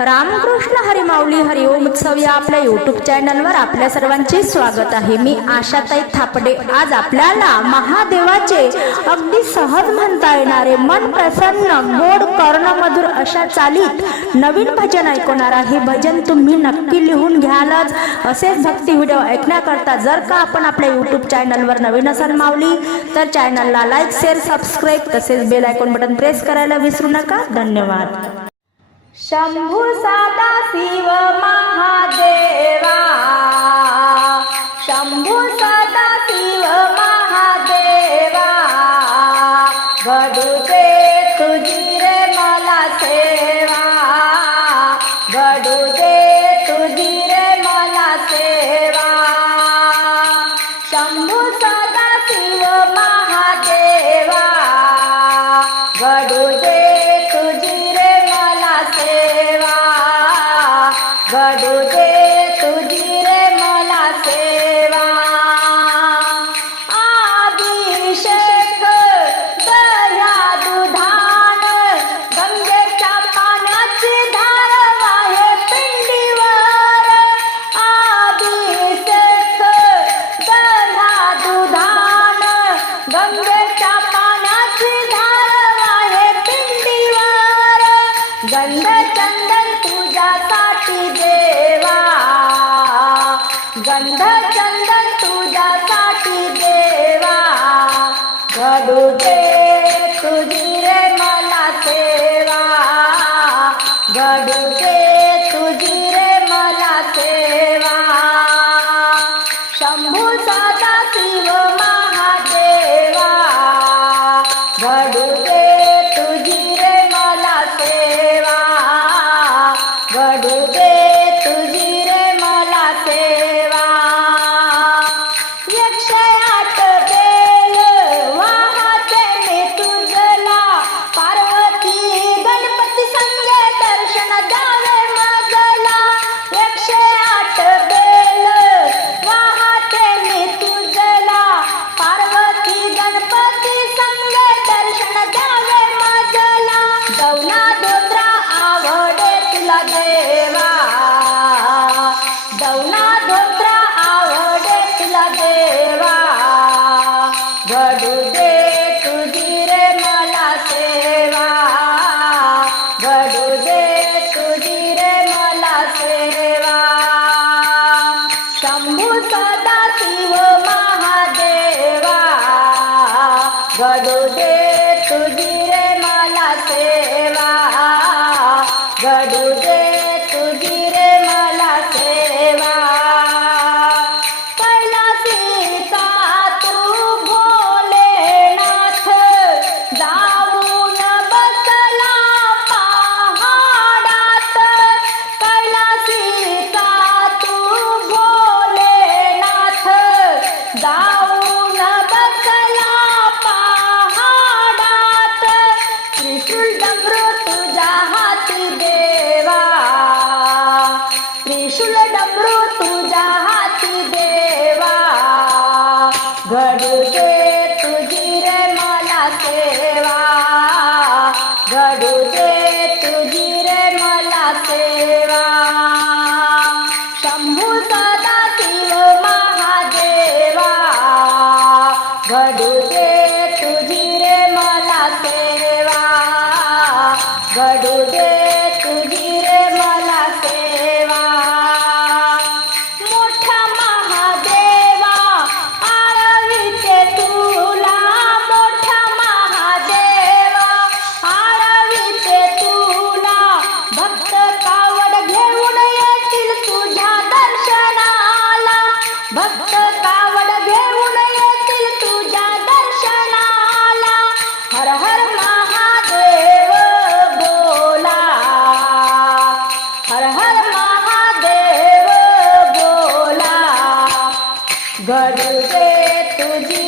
रामकृष्ण हरिमाऊली हरिओम उत्सव या आपल्या युट्यूब चॅनलवर आपल्या सर्वांचे स्वागत आहे. मी आशाताई थापडे. आज आपल्याला महादेवाचे अगदी सहज म्हणता येणारे मन प्रसन्न गोड कर्णमधुर अशा चालीत नवीन भजन ऐकवणार आहे. भजन तुम्ही नक्की लिहून घ्यालच. असेच भक्ती व्हिडिओ ऐकण्याकरता जर का आपण आपल्या युट्यूब चॅनलवर नवीन असाल माऊली तर चॅनलला लाईक शेअर सबस्क्राईब तसेच बेल आयकॉन बटन प्रेस करायला विसरू नका. धन्यवाद. शंभू सादा शिव महादेवा। शंभू सदा शिव महादेवा। घडू दे तुझी रे मला सेवा। घडू दे तुझी रे मला सेवा। शंभू सदा शिव महादेवा। घडू गंध चंदन तुझ्यासाठी देवा. घडू दे तुझी रे मला सेवा. घडू दे सदाशिव महादेवा घडू दे तुझी रे मला सेवा. घडू दे तुझ्या हाती देवा. त्रिशूल डमरू तुझ्या हाती देवा. घडू வருவே துஜி